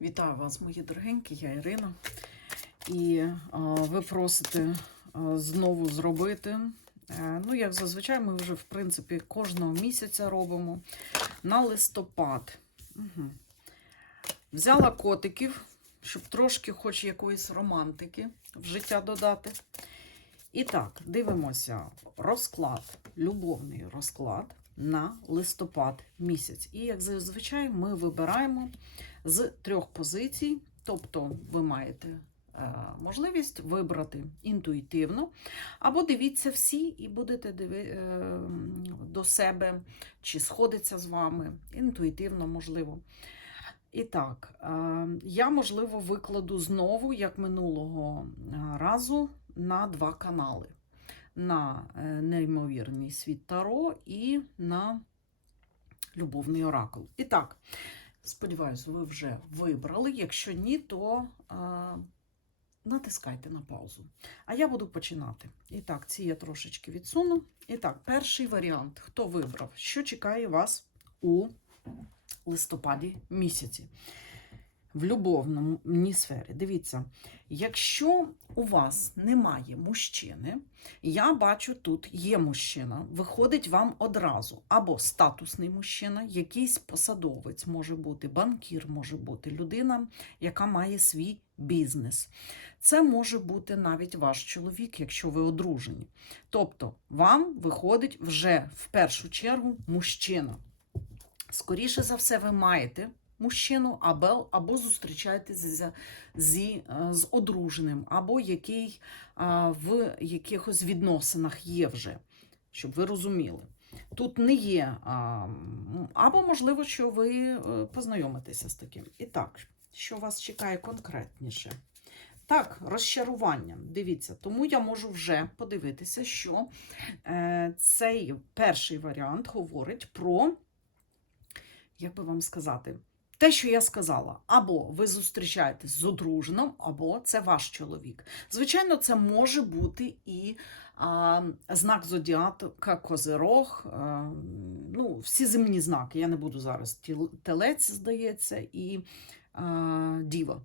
Вітаю вас, мої дорогенькі, я Ірина. І а, ви просите а, знову зробити. Е, ну, як зазвичай, ми вже, в принципі, кожного місяця робимо на листопад. Угу. Взяла котиків, щоб трошки хоч якоїсь романтики в життя додати. І так, дивимося розклад, любовний розклад на листопад місяць. І як зазвичай, ми вибираємо з трьох позицій, тобто ви маєте е, можливість вибрати інтуїтивно, або дивіться всі і будете е, до себе, чи сходиться з вами, інтуїтивно, можливо. І так, е, я, можливо, викладу знову, як минулого разу, на два канали: на неймовірний світ Таро і на любовний оракул. І так, сподіваюся, ви вже вибрали. Якщо ні, то е, натискайте на паузу. А я буду починати. І так, ці я трошечки відсуну. І так, перший варіант. Хто вибрав? Що чекає вас у листопаді місяці? В любовній сфері. Дивіться, якщо у вас немає мужчини, я бачу, тут є мужчина, виходить вам одразу або статусний мужчина, якийсь посадовець може бути, банкір може бути, людина, яка має свій бізнес. Це може бути навіть ваш чоловік, якщо ви одружені. Тобто, вам виходить вже в першу чергу мужчина. Скоріше за все, ви маєте мужчину, або, або зустрічаєтесь з, зі, е, з одруженим, або який а, в якихось відносинах є вже, щоб ви розуміли. Тут не є, а, або, можливо, що ви е, познайомитеся з таким. І так, що вас чекає конкретніше? Так, розчарування. Дивіться, тому я можу вже подивитися, що е, цей перший варіант говорить про, як би вам сказати, те, що я сказала, або ви зустрічаєтесь з одруженим, або це ваш чоловік. Звичайно, це може бути і а, знак зодіака Козирог, а, ну, всі земні знаки. Я не буду зараз телець, здається, і а, діва.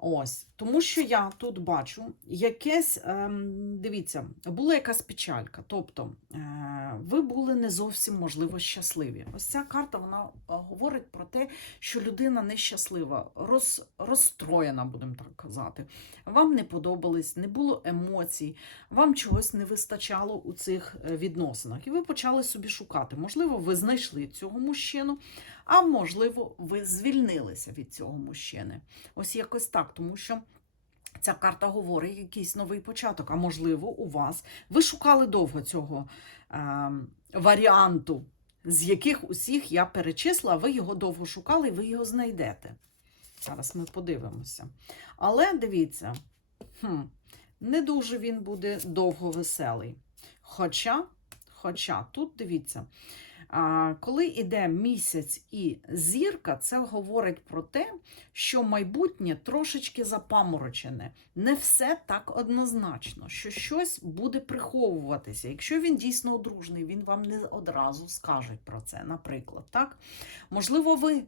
Ось, тому що я тут бачу якесь, ем, дивіться, була якась печалька. Тобто е, ви були не зовсім, можливо, щасливі. Ось ця карта вона е, говорить про те, що людина нещаслива, роз, розстроєна, будемо так казати. Вам не подобались, не було емоцій, вам чогось не вистачало у цих е, відносинах. І ви почали собі шукати. Можливо, ви знайшли цього мужчину, а можливо, ви звільнилися від цього мужчини. Ось якось так, тому що. Ця карта говорить якийсь новий початок, а можливо, у вас ви шукали довго цього е, варіанту, з яких усіх я перечисла, ви його довго шукали і ви його знайдете. Зараз ми подивимося. Але дивіться, хм, не дуже він буде довго веселий. Хоча, хоча тут дивіться, коли йде місяць і зірка, це говорить про те, що майбутнє трошечки запаморочене. Не все так однозначно, що щось буде приховуватися. Якщо він дійсно одружний, він вам не одразу скаже про це, наприклад. так? Можливо, ви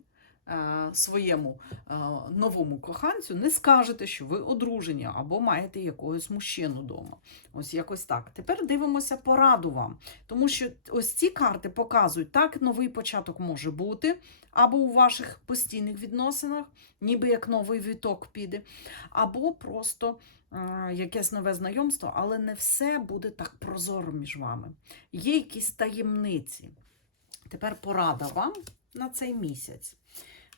своєму е, новому коханцю не скажете, що ви одружені або маєте якогось мужчину вдома. Ось якось так. Тепер дивимося пораду вам. Тому що ось ці карти показують, так, новий початок може бути, або у ваших постійних відносинах, ніби як новий віток піде, або просто е, якесь нове знайомство, але не все буде так прозоро між вами. Є якісь таємниці. Тепер порада вам на цей місяць.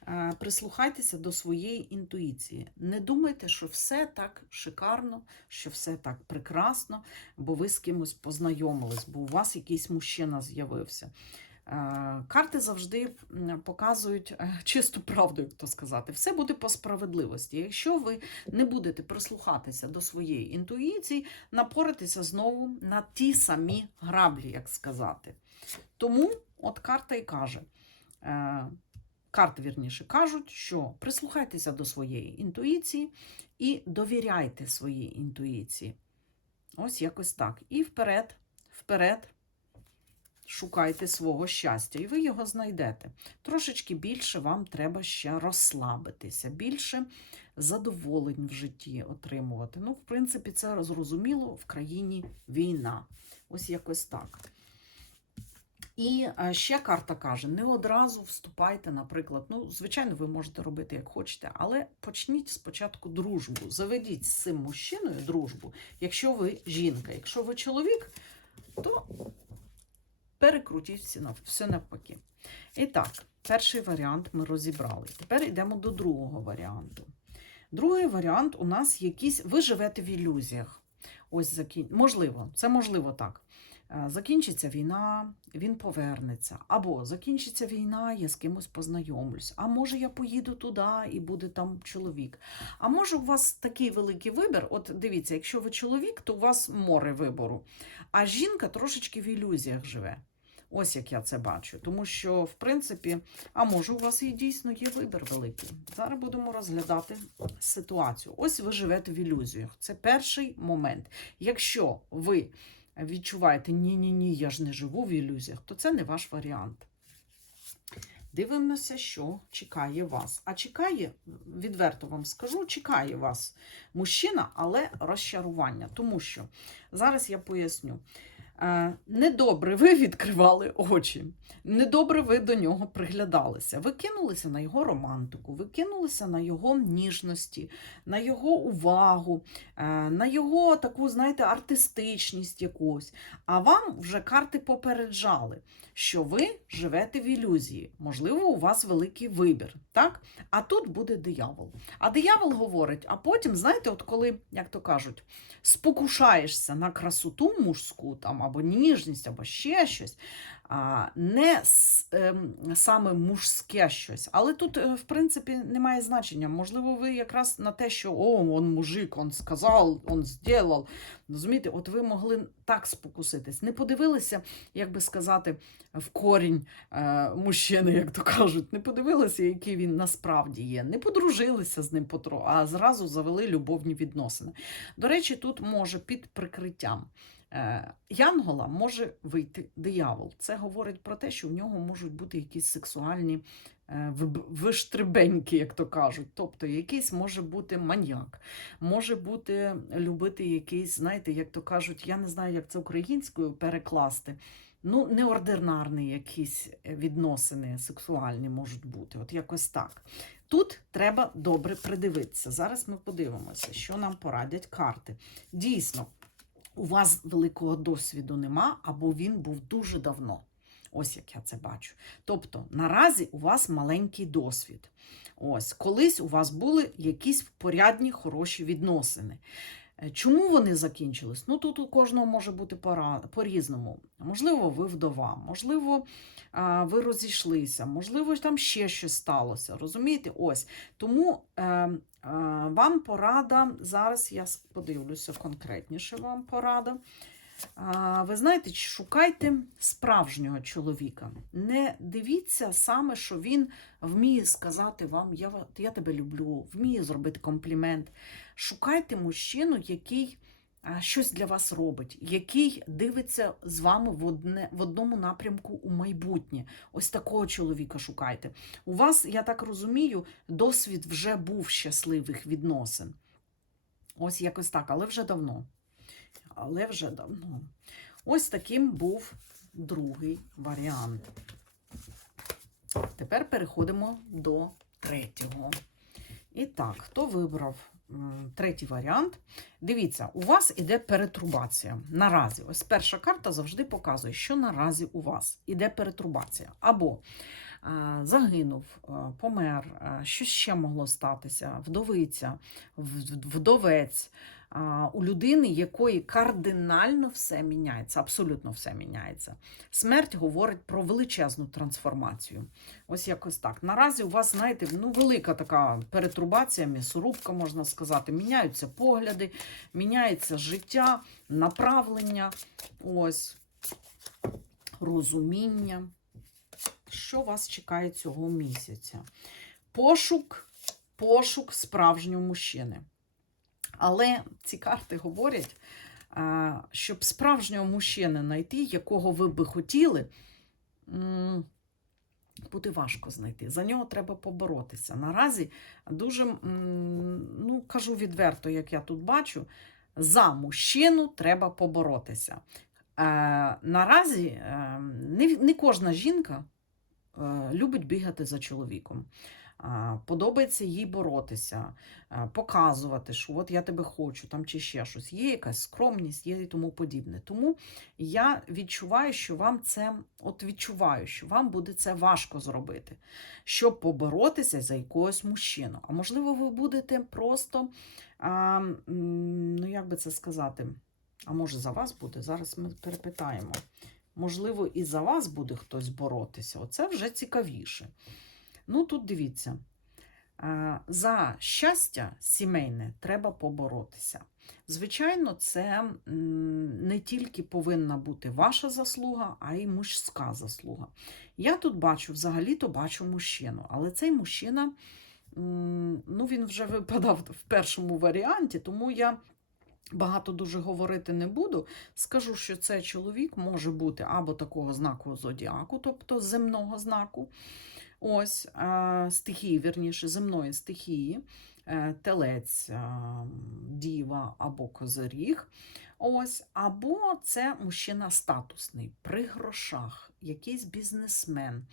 Е, Прислухайтеся до своєї інтуїції. Не думайте, що все так шикарно, що все так прекрасно, бо ви з кимось познайомились, бо у вас якийсь мужчина з'явився. Е, Карти завжди показують е, чисту правду, як то сказати. Все буде по справедливості. Якщо ви не будете прислухатися до своєї інтуїції, напоритеся знову на ті самі граблі, як сказати. Тому от карта і каже. Карти, вірніше, кажуть, що прислухайтеся до своєї інтуїції і довіряйте своїй інтуїції. Ось якось так. І вперед, вперед, шукайте свого щастя, і ви його знайдете. Трошечки більше вам треба ще розслабитися, більше задоволень в житті отримувати. Ну, в принципі, це зрозуміло, в країні війна. Ось якось так. І е, ще карта каже: не одразу вступайте, наприклад. Ну, звичайно, ви можете робити як хочете, але почніть спочатку дружбу. Заведіть з цим мужчиною дружбу, якщо ви жінка. Якщо ви чоловік, то перекрутіть все навпаки. І так, перший варіант ми розібрали. Тепер йдемо до другого варіанту. Другий варіант у нас якийсь. Ви живете в ілюзіях. Ось закін... можливо, це можливо так. Е, Закінчиться війна, він повернеться. Або закінчиться війна, я з кимось познайомлюсь. А може я поїду туди і буде там чоловік. А може у вас такий великий вибір? От дивіться, якщо ви чоловік, то у вас море вибору. А жінка трошечки в ілюзіях живе. Ось як я це бачу. Тому що, в принципі, а може, у вас і дійсно є вибір великий. Зараз будемо розглядати ситуацію. Ось ви живете в ілюзіях. Це перший момент. Якщо ви відчуваєте, ні-ні ні, я ж не живу в ілюзіях, то це не ваш варіант. Дивимося, що чекає вас. А чекає, відверто вам скажу, чекає вас мужчина, але розчарування. Тому що зараз я поясню. Е, Недобре ви відкривали очі, недобре ви до нього приглядалися. Ви кинулися на його романтику, ви кинулися на його ніжності, на його увагу, е, на його таку, знаєте, артистичність якусь. А вам вже карти попереджали, що ви живете в ілюзії. Можливо, у вас великий вибір. так? А тут буде диявол. А диявол говорить, а потім, знаєте, от коли, як то кажуть, спокушаєшся на красоту мужську там, або ніжність, або ще щось, не ем, саме мужське щось. Але тут, е, в принципі, немає значення. Можливо, ви якраз на те, що о, он мужик, он сказав, он зробив. Розумієте, от ви могли так спокуситись. Не подивилися, як би сказати, в корінь е, мужчини, як то кажуть, не подивилися, який він насправді є. Не подружилися з ним потроху, а зразу завели любовні відносини. До речі, тут може під прикриттям. Е, Янгола може вийти диявол. Це говорить про те, що в нього можуть бути якісь сексуальні е, виштребеньки, як то кажуть. Тобто якийсь може бути маньяк, може бути любити якийсь, знаєте, як то кажуть, я не знаю, як це українською перекласти. Ну, неординарні якісь е, відносини сексуальні можуть бути. От якось так. Тут треба добре придивитися. Зараз ми подивимося, що нам порадять карти. Дійсно, у вас великого досвіду нема, або він був дуже давно. Ось як я це бачу. Тобто, наразі у вас маленький досвід. Ось, колись у вас були якісь порядні, хороші відносини. Е, Чому вони закінчились? Ну тут у кожного може бути пора- по-різному. Можливо, ви вдова, можливо, ви розійшлися, можливо, там ще щось сталося. Розумієте? Ось. Тому е, е, вам порада, зараз я подивлюся конкретніше вам порада. Ви знаєте, шукайте справжнього чоловіка. Не дивіться саме, що він вміє сказати вам я, я тебе люблю, вміє зробити комплімент. Шукайте мужчину, який щось для вас робить, який дивиться з вами в, одне, в одному напрямку у майбутнє. Ось такого чоловіка шукайте. У вас, я так розумію, досвід вже був щасливих відносин. Ось якось так, але вже давно. Але вже давно. Ось таким був другий варіант. Тепер переходимо до третього. І так, хто вибрав третій варіант? Дивіться, у вас іде перетрубація. Наразі. Ось перша карта завжди показує, що наразі у вас іде перетрубація. Або е, загинув, е, помер, е, що ще могло статися, вдовиця, вдовець. У людини, якої кардинально все міняється, абсолютно все міняється. Смерть говорить про величезну трансформацію. Ось якось так. Наразі у вас, знаєте, ну, велика така перетрубація, м'ясорубка, можна сказати. Міняються погляди, міняється життя, направлення, ось, розуміння. Що вас чекає цього місяця? Пошук, пошук справжнього мужчини. Але ці карти говорять, щоб справжнього мужчини знайти, якого ви би хотіли, буде важко знайти. За нього треба поборотися. Наразі дуже, ну, кажу відверто, як я тут бачу, за мужчину треба поборотися. Е, наразі е, не, не кожна жінка е, любить бігати за чоловіком. Подобається їй боротися, показувати, що от я тебе хочу, там чи ще щось. Є якась скромність, є і тому подібне. Тому я відчуваю, що вам це, от відчуваю, що вам буде це важко зробити, щоб поборотися за якогось мужчину. А можливо, ви будете просто, а, ну як би це сказати, а може за вас буде? Зараз ми перепитаємо. Можливо, і за вас буде хтось боротися. Оце вже цікавіше. Ну, тут дивіться. За щастя сімейне треба поборотися. Звичайно, це не тільки повинна бути ваша заслуга, а й мужська заслуга. Я тут бачу, взагалі-то бачу мужчину, але цей мужчина, ну, він вже випадав в першому варіанті, тому я багато дуже говорити не буду. Скажу, що цей чоловік може бути або такого знаку зодіаку, тобто земного знаку, ось е, стихії, вірніше, земної стихії, е, телець, е, діва або козиріг. Ось, або це мужчина статусний, при грошах, якийсь бізнесмен,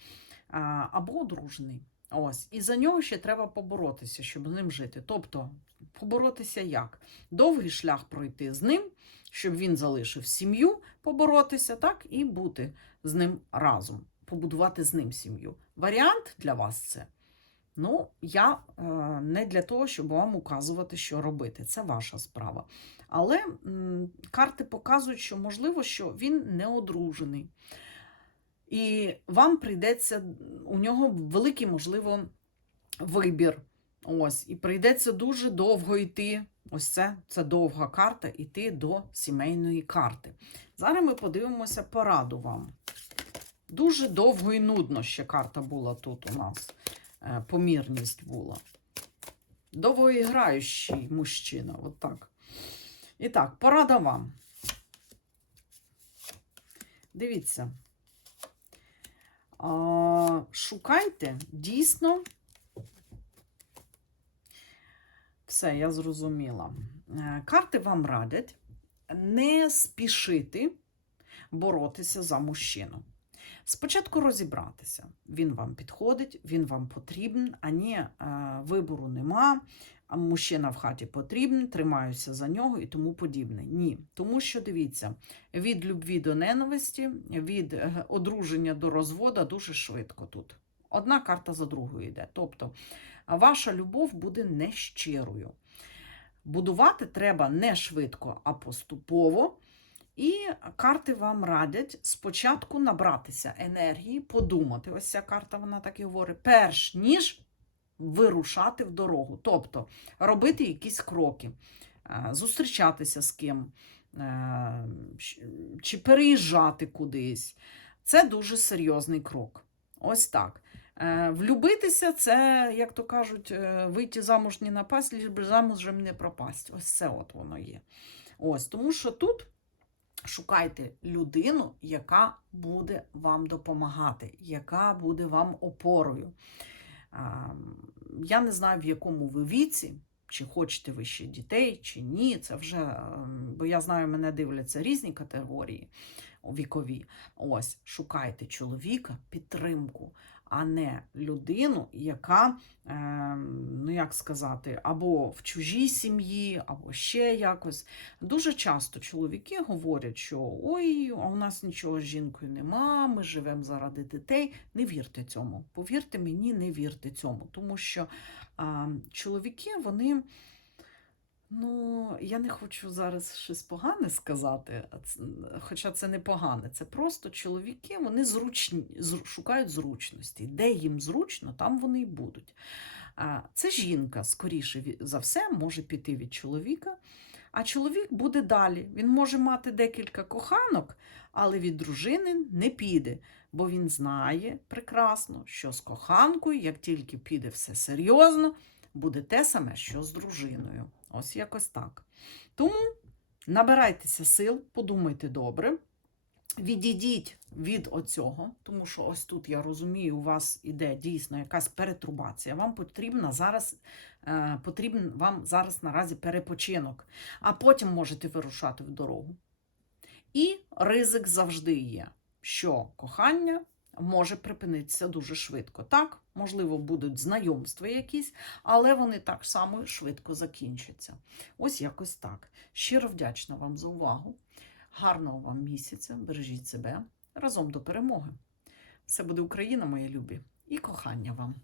або одружений. Ось, і за нього ще треба поборотися, щоб з ним жити. Тобто, поборотися як? Довгий шлях пройти з ним, щоб він залишив сім'ю, поборотися, так, і бути з ним разом, побудувати з ним сім'ю. Варіант для вас це. Ну, я е, не для того, щоб вам указувати, що робити. Це ваша справа. Але карти показують, що можливо, що він не одружений. І вам прийдеться, у нього великий, можливо, вибір. Ось, і прийдеться дуже довго йти. Ось це, це довга карта, йти до сімейної карти. Зараз ми подивимося пораду вам. Дуже довго і нудно ще карта була тут у нас. Е, Помірність була. Довгоіграючий мужчина. От так. І так, порада вам. Дивіться. А, шукайте дійсно. Все, я зрозуміла. Е, Карти вам радять не спішити боротися за мужчину. Спочатку розібратися. Він вам підходить, він вам потрібен, а ні, е, вибору нема, а мужчина в хаті потрібен, тримаюся за нього і тому подібне. Ні. Тому що дивіться, від любві до ненависті, від е, одруження до розводу дуже швидко тут. Одна карта за другою йде. Тобто ваша любов буде нещирою. Будувати треба не швидко, а поступово. І карти вам радять спочатку набратися енергії, подумати. Ось ця карта, вона так і говорить, перш ніж вирушати в дорогу. Тобто робити якісь кроки, е, зустрічатися з ким, е, чи переїжджати кудись. Це дуже серйозний крок. Ось так. Е, Влюбитися це, як то кажуть, вийти замуж не напасть, ліж би замужем не пропасть. Ось це от воно є. Ось, тому що тут шукайте людину, яка буде вам допомагати, яка буде вам опорою. Я не знаю, в якому ви віці, чи хочете ви ще дітей, чи ні. Це вже, ем, бо я знаю, мене дивляться різні категорії вікові. Ось, шукайте чоловіка, підтримку, а не людину, яка, ем, ну як сказати, або в чужій сім'ї, або ще якось. Дуже часто чоловіки говорять, що ой, а у нас нічого з жінкою нема, ми живемо заради дітей. Не вірте цьому. Повірте мені, не вірте цьому. Тому що а, чоловіки, вони. Ну, я не хочу зараз щось погане сказати, хоча це не погане. Це просто чоловіки, вони зручні, шукають зручності. Де їм зручно, там вони й будуть. А це жінка, скоріше за все, може піти від чоловіка, а чоловік буде далі. Він може мати декілька коханок, але від дружини не піде, бо він знає прекрасно, що з коханкою, як тільки піде все серйозно, буде те саме, що з дружиною. Ось якось так. Тому Набирайтеся сил, подумайте добре. Відійдіть від оцього, тому що ось тут я розумію, у вас іде дійсно якась перетрубація. Вам потрібна зараз, е, потрібен вам зараз наразі перепочинок, а потім можете вирушати в дорогу. І ризик завжди є, що кохання може припинитися дуже швидко. Так, можливо, будуть знайомства якісь, але вони так само швидко закінчаться. Ось якось так. Щиро вдячна вам за увагу. Гарного вам місяця, бережіть себе разом до перемоги. Все буде Україна, мої любі, і кохання вам.